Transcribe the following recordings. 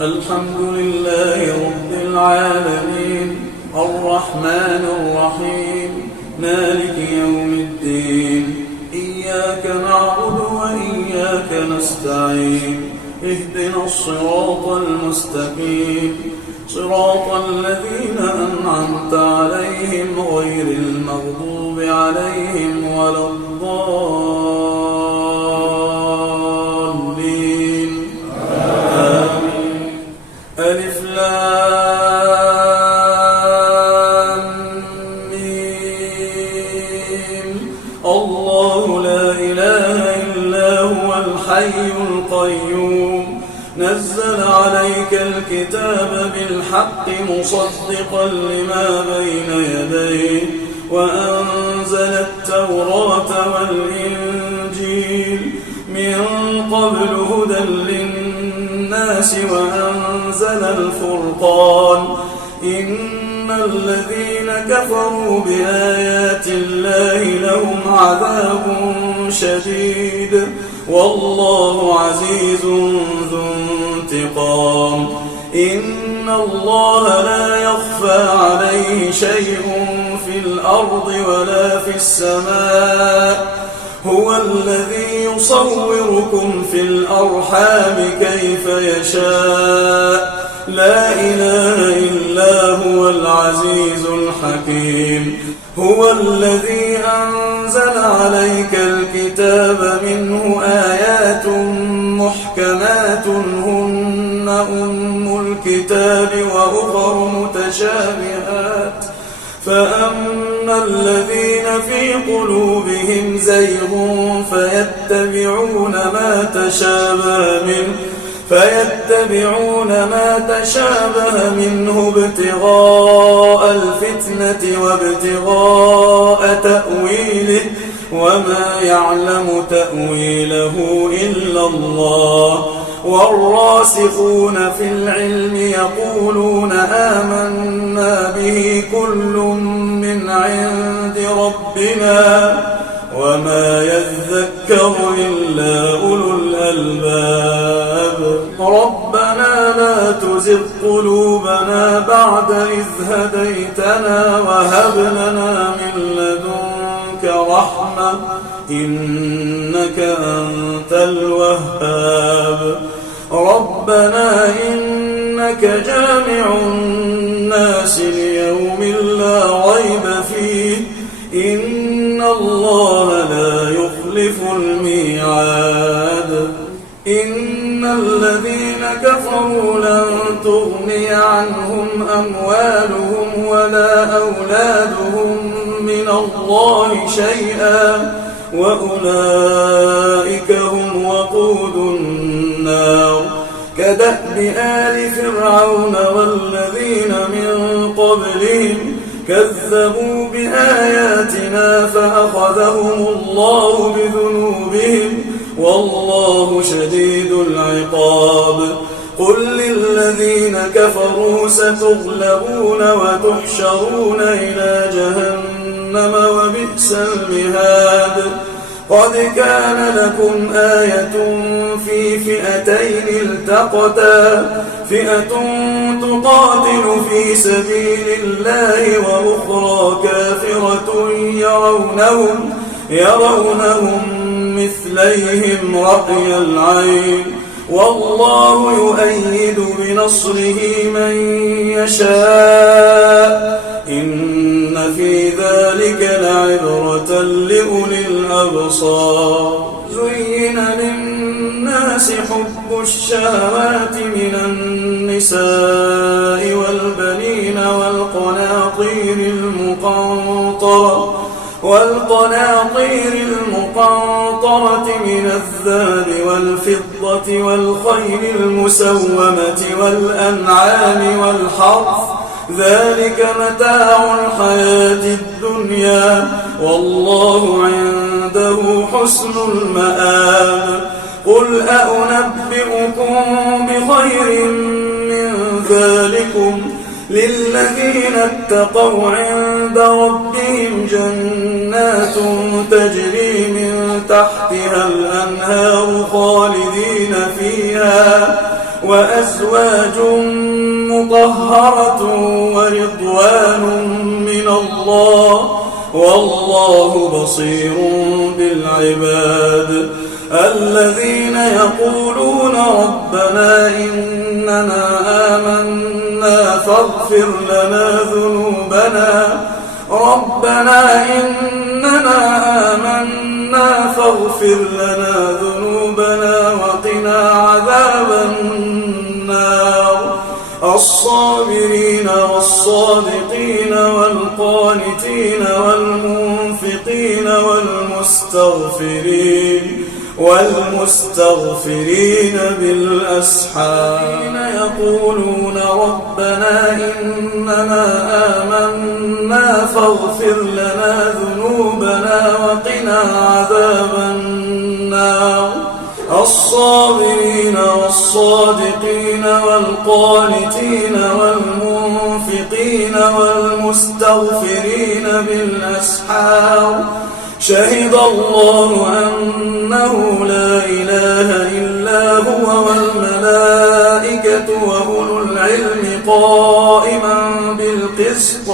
الحمد لله رب العالمين الرحمن الرحيم مالك يوم الدين إياك نعبد وإياك نستعين اهدنا الصراط المستقيم صراط الذين أنعمت عليهم غير المغضوب عليهم ولا الضالين آمين. ألف لام ميم. الله لا إله إلا هو الحي القيوم نزل عليك الكتاب بالحق مصدقا لما بين يديه وأنزل التوراة والإنجيل من قبل هدى للناس وأنزل الفرقان إن الذين كفروا بآيات الله لهم عذاب شديد والله عزيز ذو انتقام إن الله لا يخفى عليه شيء في الأرض ولا في السماء هو الذي يصوركم في الأرحام كيف يشاء لا إله إلا هو العزيز الحكيم هو الذي أنزل عليك الكتاب منه آيات محكمات هن أم الكتاب وأخر متشابهات فأما الذين في قلوبهم زيغ فيتبعون ما تشابه منه ابتغاء الفتنة وابتغاء تأويله وما يعلم تأويله إلا الله والراسخون في العلم يقولون آمنا به كل من عند ربنا وما يذكر إلا أولو الألباب ربنا لا تزغ قلوبنا بعد إذ هديتنا وهب لنا من لدنك رحمة إنك أنت الوهاب ربنا إنك جامع الناس ليوم لا ريب فيه إن الله لا يخلف الميعاد إن الذين كفروا لن تغني عنهم أموالهم ولا أولادهم من الله شيئا وأولئك هم وقود النار كدأب آل فرعون والذين من قبلهم كذبوا بآياتنا فأخذهم الله بذنوبهم والله شديد العقاب قل للذين كفروا ستغلبون وتحشرون إلى جهنم وبئس المهاد قد كان لكم آية في فئتين التقتا فئة تقاتل في سبيل الله وأخرى كافرة يرونهم مثليهم رأي العين والله يؤيد بنصره من يشاء إن في ذلك لعبرة لأولي الأبصار زين للناس حب الشهوات من النساء والبنين والقناطير المقنطرة من الذهب والفضة والخيل المسومة والأنعام والحرث ذلك متاع الحياة الدنيا والله عنده حسن المآب قل أنبئكم بخير من ذلكم للذين اتقوا عند ربهم جنات تجري من تحتها الأنهار خالدين فيها وأزواج مطهرة ورضوان من الله والله بصير بالعباد الذين يقولون ربنا إننا آمنا فاغفر لنا ذنوبنا وقنا عذاب النار الصابرين والصادقين والقانتين والمنفقين والمستغفرين بالأسحار يقولون ربنا إننا آمنا فاغفر لنا ذنوبنا وقنا عذاب النار الصابرين والصادقين والقانتين والمنفقين والمستغفرين بالأسحار شهد الله أنه لا إله إلا هو والملائكة وأولو العلم قائما بالقسط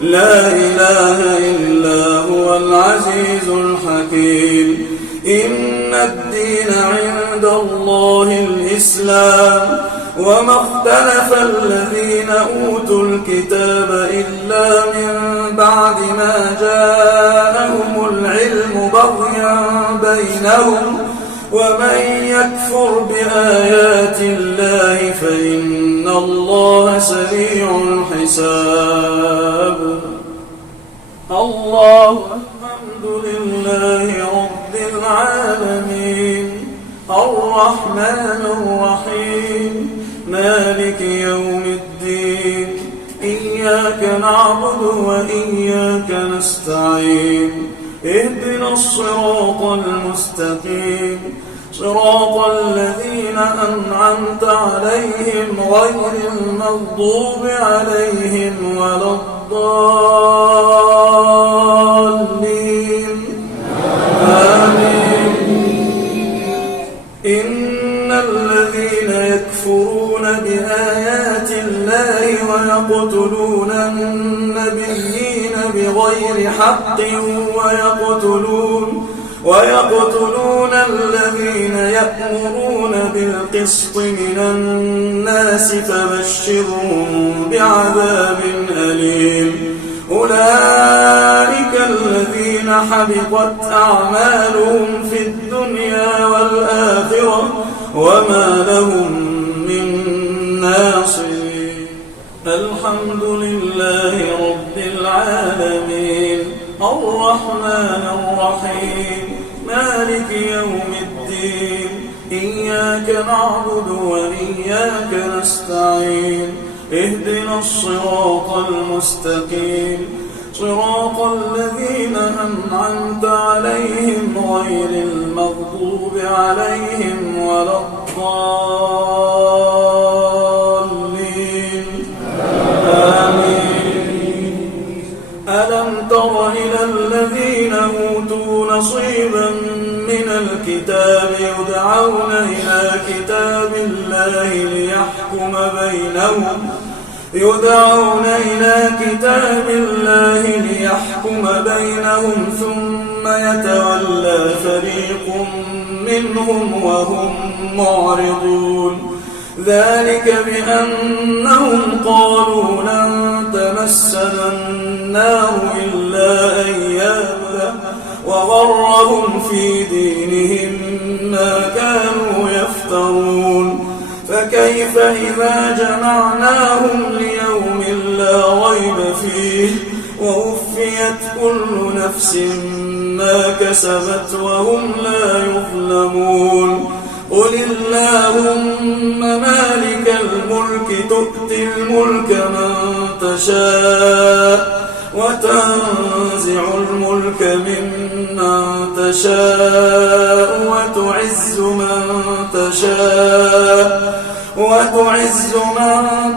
لا إله إلا هو العزيز الحكيم إن الدين عند الله الإسلام وما اختلف الذين أوتوا الكتاب إلا من بعد ما جاءهم العلم بغيا بينهم ومن يكفر بآيات الله فإن الله سريع الحساب الله الحمد لله رب العالمين الرحمن الرحيم مالك يوم الدين إياك نعبد وإياك نستعين اهدنا الصراط المستقيم صراط الذين أنعمت عليهم غير المغضوب عليهم ولا الضالين آمين إن الذين يكفرون بآيات الله ويقتلون النبيين بغير حق ويقتلون الذين يأمرون بالقسط من الناس فبشرهم بعذاب أليم أولئك الذين حبطت أعمالهم في الدنيا والآخرة وما لهم من ناصرين الحمد لله رب العالمين الرحمن الرحيم مالك يوم الدين إياك نعبد وإياك نستعين اهدنا الصراط المستقيم صراط الذين أنعمت عليهم غير المغضوب عليهم ولا الضالين آمين ألم تر إلى الذين أوتوا نصيبا من الكتاب يدعون إلى كتاب الله ليحكم بينهم ثم يتولى فريق منهم وهم معرضون ذلك بأنهم قالوا لن تمسنا النار إلا أياما وغرهم في دينهم ما كانوا يفترون فكيف إذا جمعناهم ليوم لا ريب فيه ووفيت كل نفس ما كسبت وهم لا يظلمون قل اللهم مالك الملك تؤتي الملك من تشاء وتنزع الملك ممن تشاء وتعز من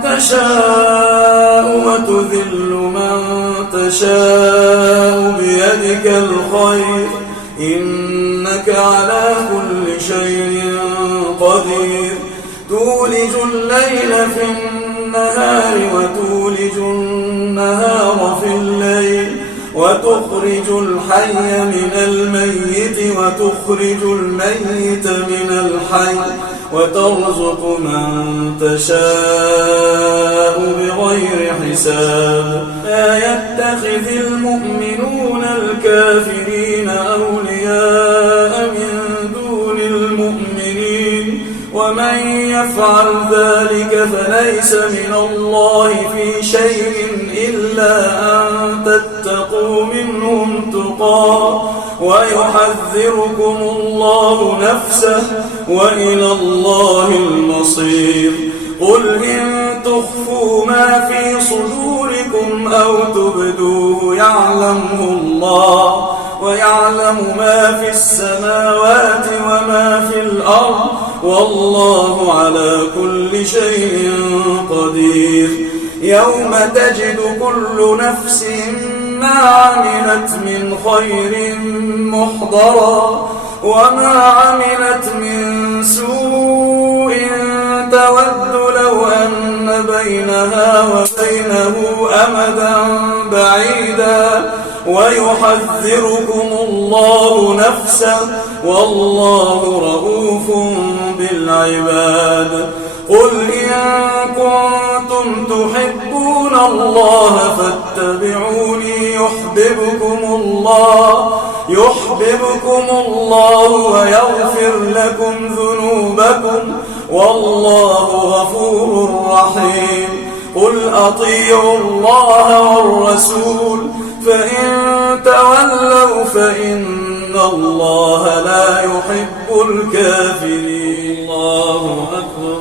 تشاء وتذل من تشاء بيدك الخير إنك على كل شيء قدير تولج الليل في النهار وتولج النهار في الليل وتخرج الحي من الميت وتخرج الميت من الحي وترزق من تشاء بغير حساب لا يتخذ المؤمنون الكافرين أولياء من دون المؤمنين ومن يفعل ذلك فليس من الله في شيء إلا أن تتقوا منهم تقى ويحذركم الله نفسه وإلى الله المصير قل إن تخفوا ما في صدوركم أو تبدوه يعلمه الله ويعلم ما في السماوات وما في الأرض والله على كل شيء قدير يوم تجد كل نفس ما عملت من خير محضرا وما عملت من سوء تود لو أن بينها وبينه أمدا بعيدا ويحذركم الله نفسه والله رؤوف بالعباد قل إن كنتم تحبون الله فاتبعوني يحببكم الله ويغفر لكم ذنوبكم والله غفور رحيم قل أطيعوا الله والرسول فإن تولوا فإن الله لا يحب الكافرين الله أكبر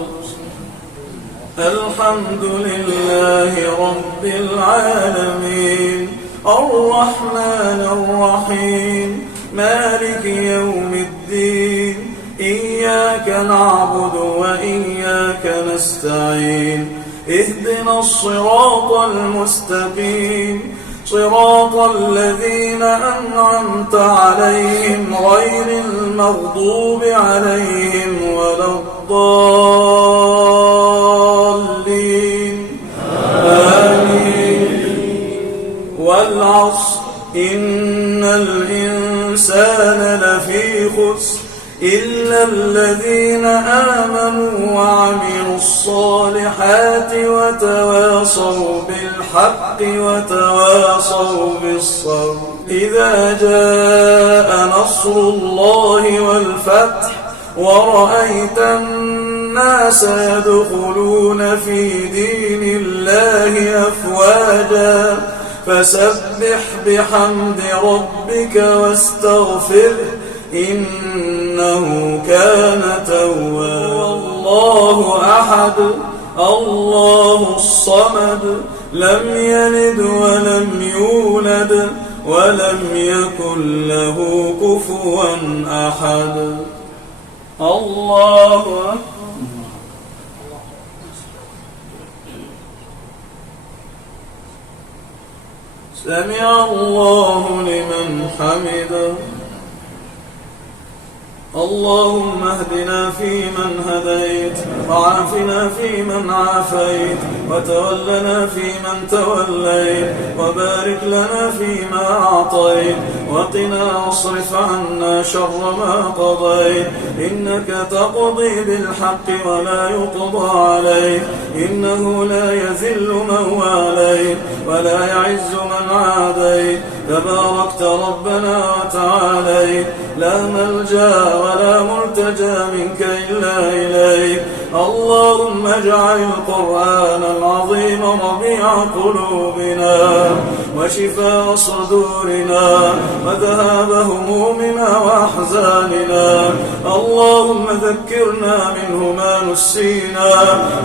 الحمد لله رب العالمين الرحمن الرحيم مالك يوم الدين إياك نعبد وإياك نستعين اهدنا الصراط المستقيم صراط الذين أنعمت عليهم غير المغضوب عليهم ولا الضالين آمين والعصر إن الإنسان لفي خسر إلا الذين آمنوا وعملوا الصالحات وتواصوا بالحق وتواصوا بالصبر إذا جاء نصر الله والفتح ورأيت الناس يدخلون في دين الله أفواجا فسبح بحمد ربك واستغفره إنه كان توابا الله أحد الله الصمد لم يلد ولم يولد ولم يكن له كفوا أحد الله أكبر سمع الله لمن حمده اللهم اهدنا فيمن هديت وعافنا فيمن عافيت وتولنا فيمن توليت وبارك لنا فيما أعطيت وقنا واصرف عنا شر ما قضيت إنك تقضي بالحق ولا يقضى عليك إنه لا يذل من واليت ولا يعز من عاديت تباركت ربنا وتعاليت لا ملجأ ولا ملتجى منك إلا إليك اللهم اجعل القرآن العظيم ربيع قلوبنا وشفاء صدورنا وذهاب همومنا وأحزاننا اللهم ذكرنا منه ما نسينا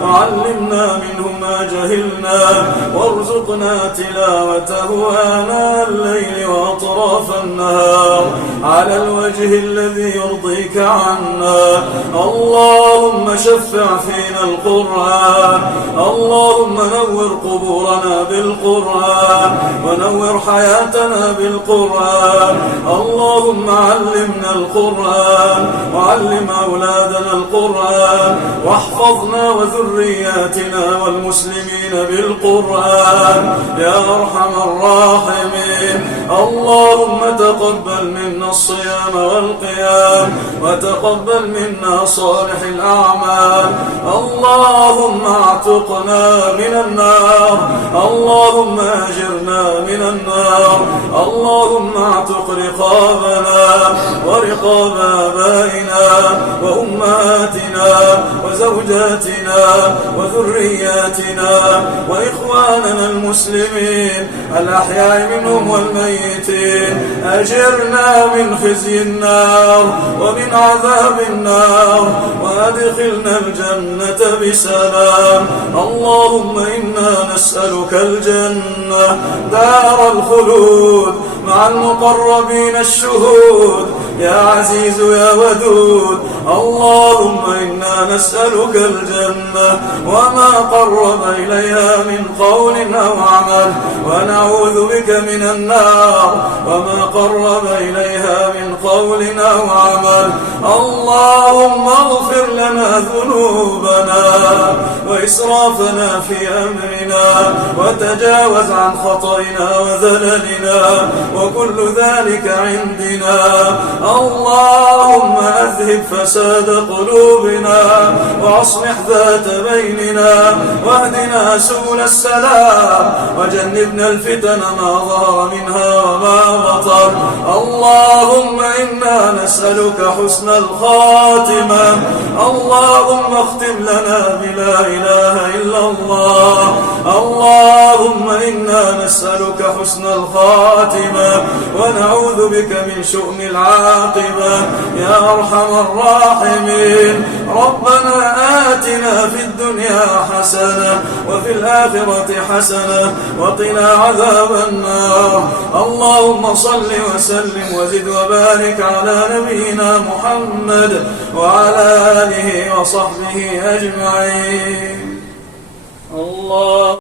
وعلمنا منه ما جهلنا وارزقنا تلاوته آناء الليل وأطراف النهار على الوجه الذي يرضيك عنا اللهم شفع شفع فينا القرآن. اللهم نور قبورنا بالقرآن ونور حياتنا بالقرآن. اللهم علمنا القرآن وعلم أولادنا القرآن واحفظنا وذرياتنا والمسلمين بالقرآن يا أرحم الراحمين. اللهم تقبل منا الصيام والقيام وتقبل منا صالح الأعمال. اللهم اعتقنا من النار. اللهم أجرنا من النار. اللهم اعتق رقابنا ورقاب آبائنا وأمهاتنا وزوجاتنا وذرياتنا وإخواننا المسلمين الأحياء منهم والميتين. أجرنا من خزي النار ومن عذاب النار وأدخلنا الجنة بسلام. اللهم إنا نسألك الجنة دار الخلود مع المقربين الشهود يا عزيز يا ودود. اللهم إنا نسألك الجنة وما قرب إليها من قول أو عمل ونعوذ بك من النار وما قرب إليها من قول أو عمل. اللهم اغفر لنا ذنوبنا وإسرافنا في أمرنا وتجاوز عن خطئنا وذللنا وكل ذلك عندنا. اللهم أذهب فساد قلوبنا وأصلح ذات بيننا واهدنا سبل السلام وجنبنا الفتن ما ظهر منها وما بطن. اللهم إنا نسألك حسن الخاتمة. اللهم اختم لنا بلا إله إلا الله. اللهم إنا نسألك حسن الخاتمة ونعوذ بك من شؤم العاقبة يا أرحم الراحمين. ربنا آتنا في الدنيا حسنة وفي الآخرة حسنة وقنا عذاب النار. اللهم صل وسلم وزد وبارك على نبينا محمد وعلى آله وصحبه أجمعين. الله